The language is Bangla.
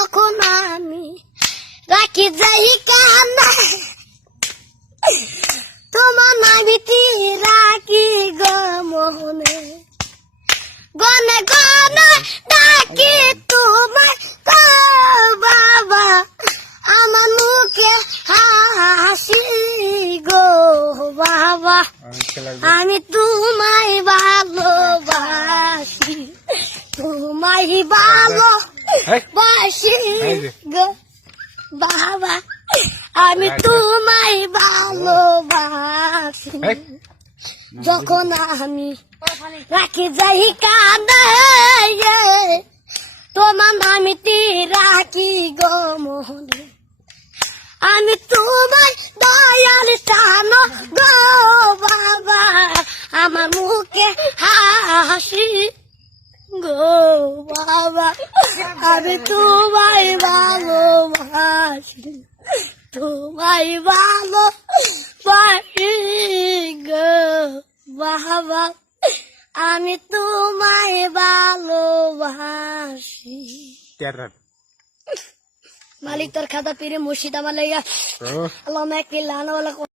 যখন আমি রাখি যাই কান্না তোমার নাবিতি রাখি গো মোহনে গনে গনে ডাকি তোমার গো বাবা আমার মুখে হাসি গো বাবা আমি তোমায় ভালোবাসি তোমায় ভালোবাসি গো বাবা আমি তোমায় ভালোবাসি যখন আমি রাখি যাই কাঁদে তোমার নামিতে রাখি গো মোহনে আমি তোমায় দয়াল টানো গো বাবা আমার মুখে হাসি গো বাবা আমি তোমায় ভালোবাসি তোমায় ভালোবাসি গো বাবা আমি তোমায় ভালোবাসি মালিক তোর খাতা পীরে মুর্শিদ আমার লেগা আল্লাহ